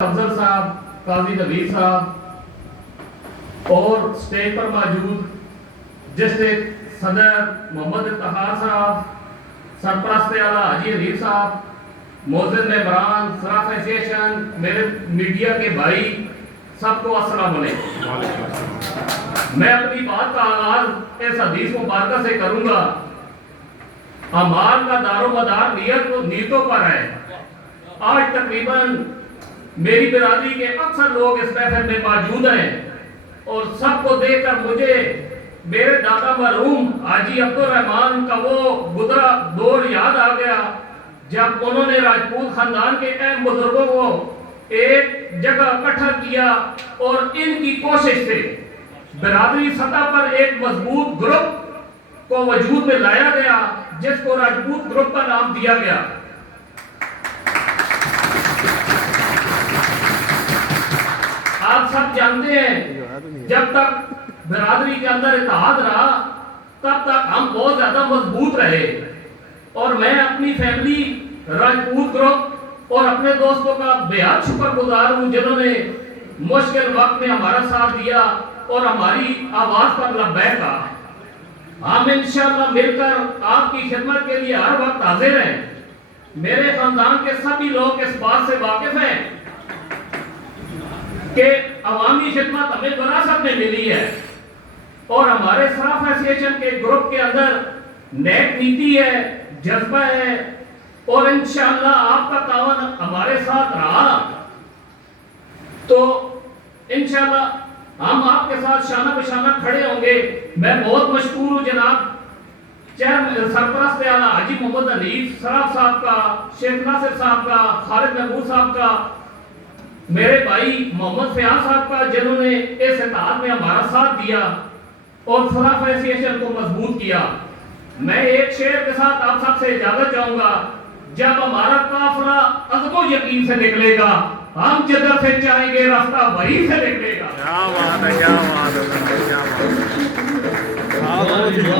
افضل صاحب، قاضی نوید صاحب اور اسٹیج پر موجود ڈسٹرکٹ صدر محمد اتحاد صاحب، سرپرست اعلیٰ حاجی حنیف صاحب، معزز ممبران صراف ایسوسی ایشن، میرے میڈیا کے بھائی، سب کو السلام علیکم۔ میں اپنی بات کا آغاز اس حدیث مبارکہ سے کروں گا۔ اعمال کا دار و مدار نیتوں پر ہے۔ آج تقریباً میری برادری کے اکثر لوگ اس محفل میں موجود ہیں اور سب کو دیکھ کر مجھے میرے دادا مرحوم حاجی عبدالرحمان کا وہ گزرا دور یاد آ گیا جب انہوں نے راجپوت خاندان کے اہم بزرگوں کو ایک جگہ اکٹھا کیا اور ان کی کوشش سے برادری سطح پر ایک مضبوط گروپ کو وجود میں لایا گیا جس کو راجپوت گروپ کا نام دیا گیا۔ آپ سب جانتے ہیں جب تک برادری کے اندر اتحاد رہا تب تک ہم بہت زیادہ مضبوط رہے، اور میں اپنی فیملی راجپوت گروپ اور اپنے دوستوں کا بہت شکر گزار ہوں جنہوں نے مشکل وقت میں ہمارا ساتھ دیا اور ہماری آواز پر لبیک کہا۔ ہم انشاءاللہ مل کر آپ کی خدمت کے لیے ہر وقت حاضر ہیں۔ میرے خاندان کے سبھی لوگ اس بات سے واقف ہیں کہ عوامی خدمت ہمیں وراثت میں ملی ہے اور ہمارے صراف ایسوسی ایشن کے گروپ کے اندر نیک نیتی ہے، جذبہ ہے، اور انشاءاللہ آپ کا تعاون ہمارے ساتھ رہا تو انشاءاللہ ہم آپ کے ساتھ شانہ بشانہ کھڑے ہوں گے۔ میں بہت مشکور ہوں جناب سرپرست اعلیٰ حاجی محمد حنیف صراف صاحب کا، شیخ ناصر صاحب کا، خالد محمود صاحب کا، میرے بھائی محمد فیاض صاحب کا جنہوں نے اس اتحاد میں ہمارا ساتھ دیا اور صراف ایسوسی ایشن کو مضبوط کیا۔ میں ایک شعر کے ساتھ آپ سب سے اجازت چاہوں گا۔ جب ہمارا قافلہ عزم و یقین سے نکلے گا ہم جدھر سے چاہیں گے راستہ وہیں سے نکلے گا۔ کیا بات ہے، کیا بات ہے، کیا بات ہے۔